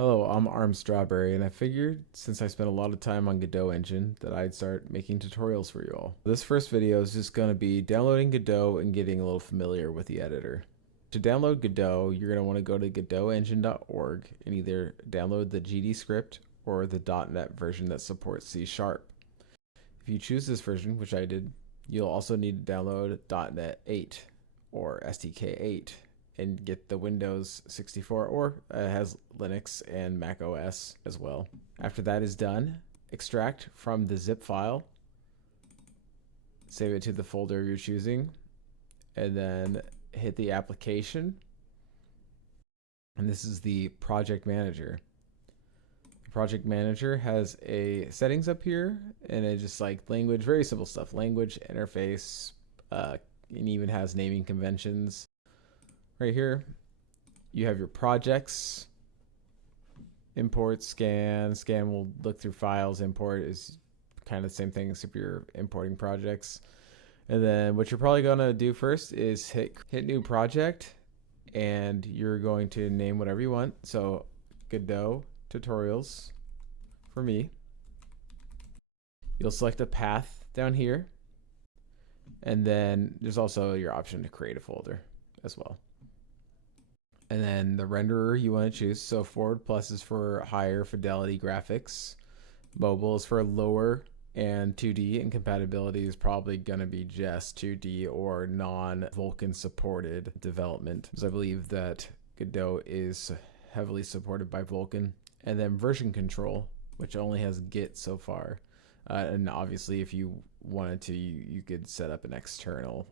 Hello, I'm Arm Strawberry, and I figured since I spent a lot of time on Godot engine that I'd start making tutorials for you all. This first video is just going to be downloading Godot and getting a little familiar with the editor. To download Godot, you're going to want to go to godotengine.org and either download the GD script or the .NET version that supports C#. If you choose this version, which I did, you'll also need to download .NET 8 or SDK 8 and get the Windows 64, or it has Linux and Mac OS as well. After that is done, extract from the zip file, save it to the folder you're choosing, and then hit the application. And this is the project manager. The project manager has a settings up here, and it just like language, very simple stuff, language, interface, and even has naming conventions. Right here, you have your projects, import, scan. Scan will look through files. Import is kind of the same thing except you're importing projects. And then what you're probably gonna do first is hit new project, and you're going to name whatever you want. So Godot tutorials for me. You'll select a path down here, and then there's also your option to create a folder as well. And then the renderer you want to choose. So forward plus is for higher fidelity graphics. Mobile is for lower, and 2D, and compatibility is probably going to be just 2D or non-Vulkan supported development, because I believe that Godot is heavily supported by Vulkan. And then version control, which only has Git so far. And obviously if you wanted to, you could set up an external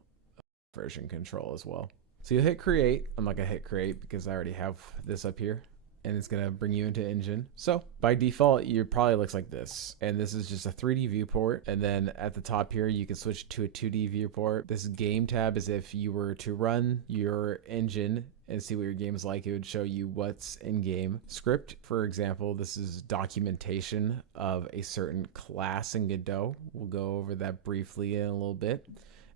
version control as well. So you'll hit create. I'm not gonna hit create because I already have this up here, and it's gonna bring you into engine. So by default, it probably looks like this, and this is just a 3D viewport. And then at the top here, you can switch to a 2D viewport. This game tab is if you were to run your engine and see what your game is like, it would show you what's in game. Script, for example, this is documentation of a certain class in Godot. We'll go over that briefly in a little bit.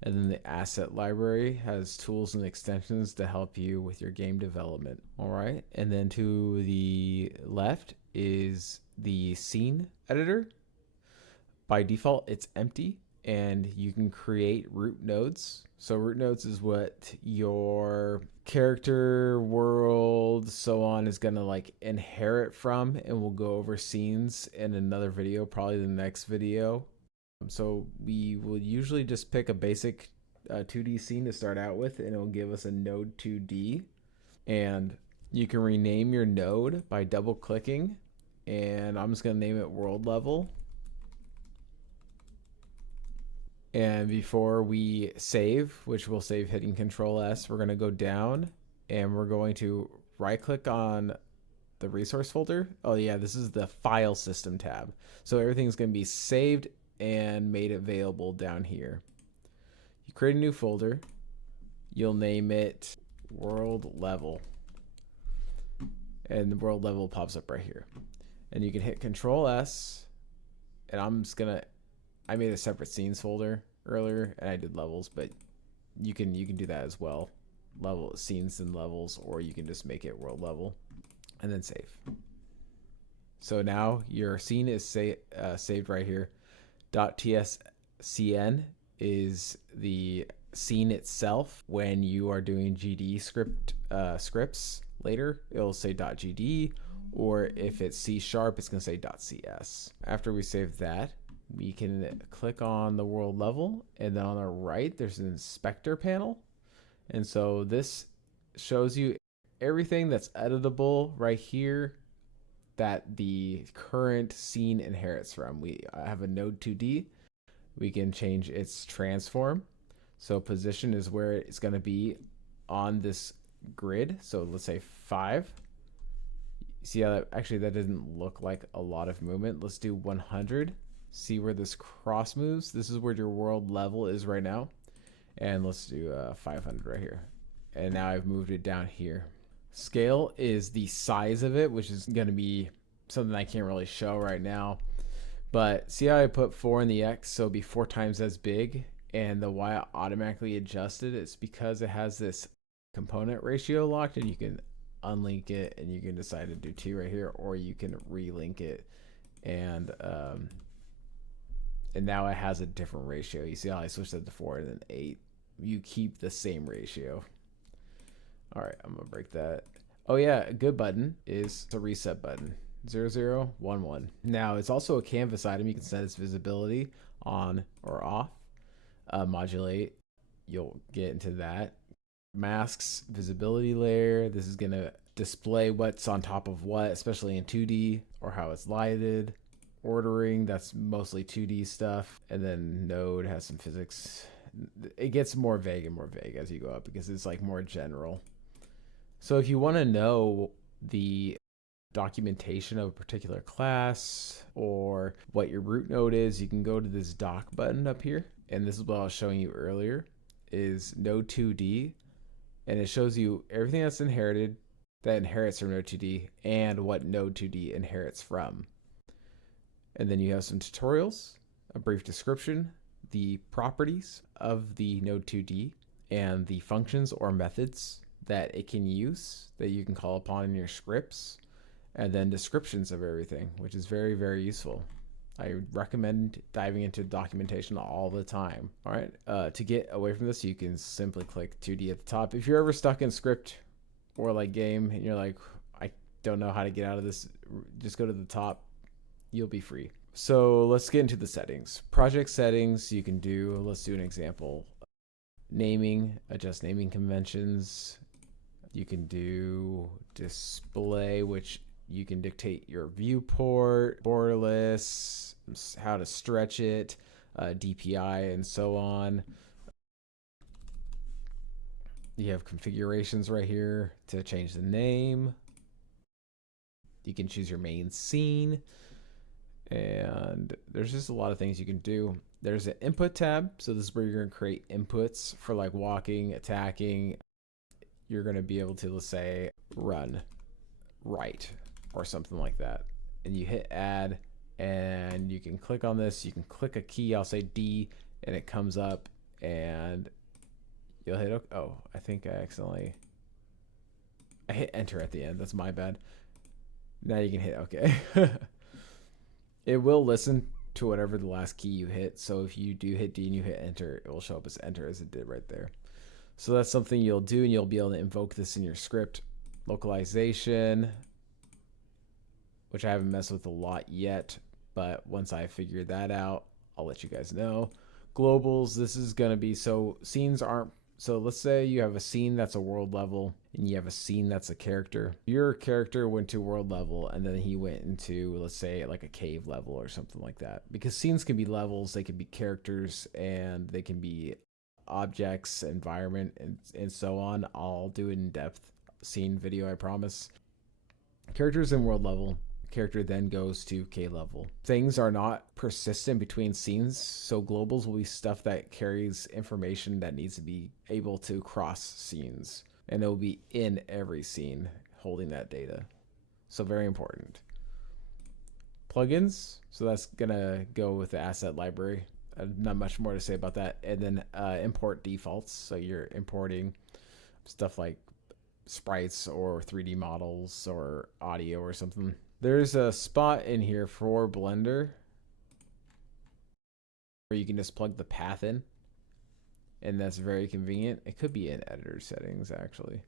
And then the asset library has tools and extensions to help you with your game development. All right. And then to the left is the scene editor. By default, it's empty, and you can create root nodes. So root nodes is what your character, world, so on is going to like inherit from, and we'll go over scenes in another video, probably the next video. So we will usually just pick a basic 2D scene to start out with, and it'll give us a node 2D. And you can rename your node by double clicking, and I'm just going to name it world level. And before we save, which we'll save hitting Control S, we're going to go down and we're going to right click on the resource folder. Oh yeah, this is the file system tab. So everything's going to be saved and made available down here. You create a new folder. You'll name it world level, and the world level pops up right here. And you can hit Control S, and I made a separate scenes folder earlier, and I did levels, but you can do that as well. Level scenes and levels, or you can just make it world level, and then save. So now your scene is saved right here. .tscn is the scene itself. When you are doing GD scripts later, it'll say .gd, or if it's C#, it's going to say .cs. After we save that, we can click on the world level, and then on the right, there's an inspector panel. And so this shows you everything that's editable right here that the current scene inherits from. We have a node 2D. We can change its transform. So position is where it's going to be on this grid. So let's say 5. See how that doesn't look like a lot of movement. Let's do 100. See where this cross moves. This is where your world level is right now. And let's do 500 right here. And now I've moved it down here. Scale is the size of it, which is going to be something I can't really show right now. But see how I put 4 in the X, so it'll be 4 times as big, and the Y automatically adjusted. It's because it has this component ratio locked, and you can unlink it and you can decide to do 2 right here, or you can relink it and now it has a different ratio. You see how I switched that to 4 and then 8. You keep the same ratio. All right, I'm gonna break that. Oh yeah, a good button is the reset button. 0011. Now it's also a canvas item. You can set its visibility on or off. Modulate. You'll get into that. Masks, visibility layer. This is gonna display what's on top of what, especially in 2D, or how it's lighted. Ordering, that's mostly 2D stuff. And then node has some physics. It gets more vague and more vague as you go up because it's like more general. So if you want to know the documentation of a particular class or what your root node is, you can go to this doc button up here. And this is what I was showing you earlier, is node 2D. And it shows you everything that's inherited, that inherits from node 2D, and what node 2D inherits from. And then you have some tutorials, a brief description, the properties of the node 2D, and the functions or methods that it can use that you can call upon in your scripts, and then descriptions of everything, which is very, very useful. I recommend diving into documentation all the time. All right, to get away from this, you can simply click 2D at the top. If you're ever stuck in script or like game and you're like, I don't know how to get out of this, just go to the top. You'll be free. So let's get into the settings. Project settings, you can do, let's do an example. Naming, adjust naming conventions. You can do display, which you can dictate your viewport, borderless, how to stretch it, DPI, and so on. You have configurations right here to change the name. You can choose your main scene. And there's just a lot of things you can do. There's an input tab. So this is where you're going to create inputs for like walking, attacking. You're going to be able to, let's say, run, right, or something like that. And you hit add and you can click on this. You can click a key. I'll say D and it comes up and you'll hit, oh, I think I hit enter at the end. That's my bad. Now you can hit okay. It will listen to whatever the last key you hit. So if you do hit D and you hit enter, it will show up as enter as it did right there. So that's something you'll do, and you'll be able to invoke this in your script. Localization, which I haven't messed with a lot yet, but once I figure that out, I'll let you guys know. Globals, this is going to be, so scenes aren't, so let's say you have a scene that's a world level and you have a scene that's a character. Your character went to world level and then he went into, let's say, like a cave level or something like that. Because scenes can be levels, they can be characters, and they can be objects, environment, and so on. I'll do an in-depth scene video, I promise. Characters in world level. Character then goes to K level. Things are not persistent between scenes, so globals will be stuff that carries information that needs to be able to cross scenes, and it will be in every scene holding that data. So very important. Plugins, so that's gonna go with the asset library. Not much more to say about that. And then import defaults, so you're importing stuff like sprites or 3D models or audio or something. There's a spot in here for Blender where you can just plug the path in, and that's very convenient. It could be in editor settings actually,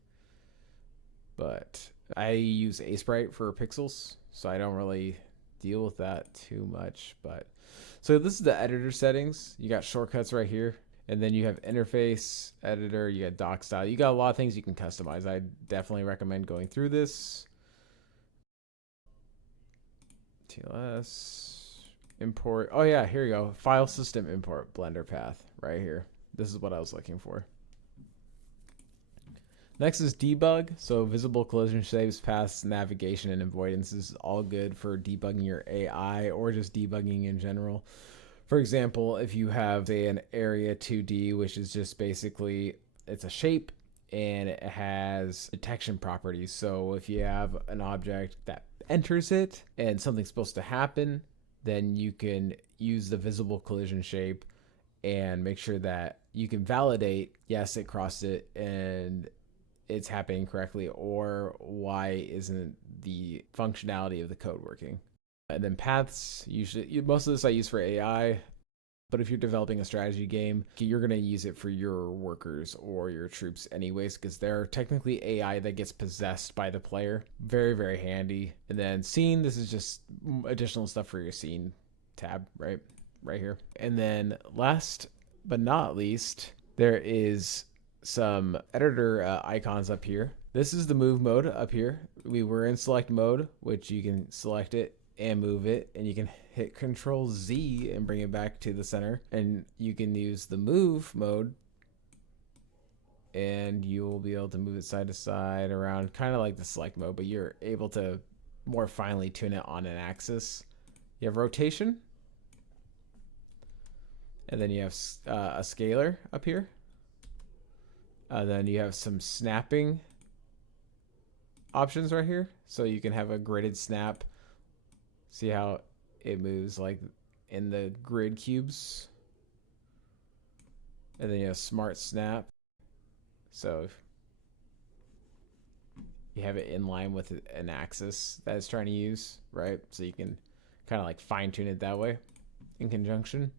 but I use Sprite for pixels, so I don't really deal with that too much. But so this is the editor settings. You got shortcuts right here, and then you have interface editor, you got doc style, you got a lot of things you can customize. I definitely recommend going through this. TLS import. Oh yeah, here you go. File system import Blender path right here. This is what I was looking for. Next is debug. So visible collision shapes, paths, navigation, and avoidance is all good for debugging your AI or just debugging in general. For example, if you have, say, an area 2D, which is just basically, it's a shape and it has detection properties. So if you have an object that enters it and something's supposed to happen, then you can use the visible collision shape and make sure that you can validate, yes, it crossed it, and it's happening correctly, or why isn't the functionality of the code working. And then paths, usually most of this I use for AI, but if you're developing a strategy game, you're going to use it for your workers or your troops anyways, because they're technically AI that gets possessed by the player. Very, very handy. And then scene, this is just additional stuff for your scene tab, right? Right here. And then last but not least, there is some editor icons up here. This is the move mode up here. We were in select mode, which you can select it and move it, and you can hit Control Z and bring it back to the center, and you can use the move mode and you will be able to move it side to side around, kind of like the select mode, but you're able to more finely tune it on an axis. You have rotation, and then you have a scalar up here. Then you have some snapping options right here, so you can have a gridded snap. See how it moves like in the grid cubes. And then you have smart snap, so you have it in line with an axis that it's trying to use, right? So you can kind of like fine tune it that way in conjunction.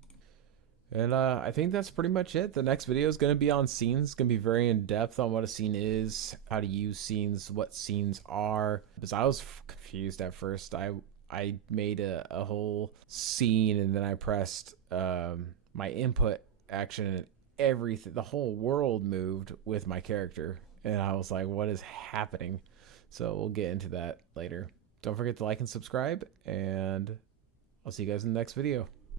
And I think that's pretty much it. The next video is going to be on scenes. It's going to be very in depth on what a scene is, how to use scenes, what scenes are. Because I was confused at first. I made a whole scene, and then I pressed my input action, and everything, the whole world moved with my character. And I was like, what is happening? So we'll get into that later. Don't forget to like and subscribe, and I'll see you guys in the next video.